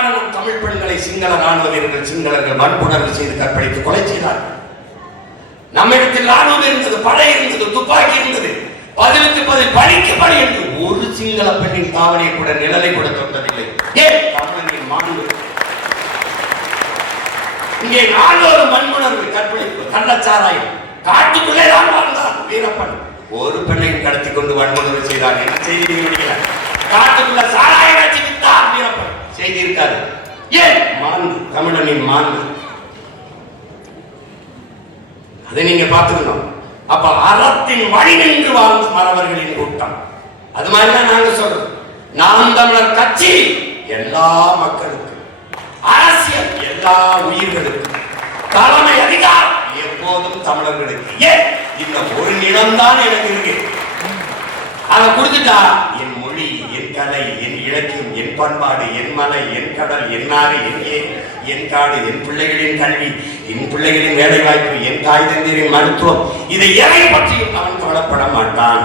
அழகான நம் தமிழ் பெண்களை சிங்கள ராணுவ வீரர்கள் சிங்களர்கள் வன்புணர்வு செய்து கற்பழித்து கொலை செய்தார்கள். நம்மிடத்தில் ராணுவம் இருந்தது, படை இருந்தது, துப்பாக்கி இருந்தது, பதிலுக்கு பதில் பழிக்கு பழி என்று ஒரு சிங்கள பெண்ணின் தாவணியை கூட நிழலை கூட தொட்டதில்லை. ஏன்? தமிழனின் மாண்பு. இங்கே நாள்தோறும் வன்முணர்வு, கற்பழிப்பு, கள்ளச்சாராயம், காட்டுக்குள்ளே தான் வாழ்ந்தார் வீரப்பன். ஒரு பெண்ணையும் கடத்தி கொண்டு வன்முணர்வு செய்தார். என்ன செய்தி முடியல? காட்டுக்குள்ள சாராய காட்சி வித்தார் வீரப்பன். செய்தி இருக்காது. ஏன்? மாண்பு, தமிழனின் மாண்பு. அதை நீங்க பார்த்துக்கணும். அப்ப அறத்தின் வழி நின்று வாழ்ந்த மறவர்களின் கூட்டம். அது மாதிரிதான் நாங்க சொல்றோம். நாம் தமிழர் கட்சி எல்லா மக்களுக்கும், அரசியல் எல்லா உயிர்களுக்கும், தலைமை அதிகாரம் எப்போதும் தமிழர்களுக்கு. ஏன்? இந்த ஒரு நிலம்தான் எனக்கு இருக்கு. அதை கொடுத்துட்டா என் மொழி, என் கலை, என் இலக்கியம், என் பண்பாடு, என் மலை, என் கடல், என் நாடு, என் காடு, என் பிள்ளைகளின் கல்வி, என் பிள்ளைகளின் வேலை வாய்ப்பு, என் தாய் தந்தையரின் மருத்துவம், இதை எதை பற்றியும் அவன் கவலைப்பட மாட்டான்.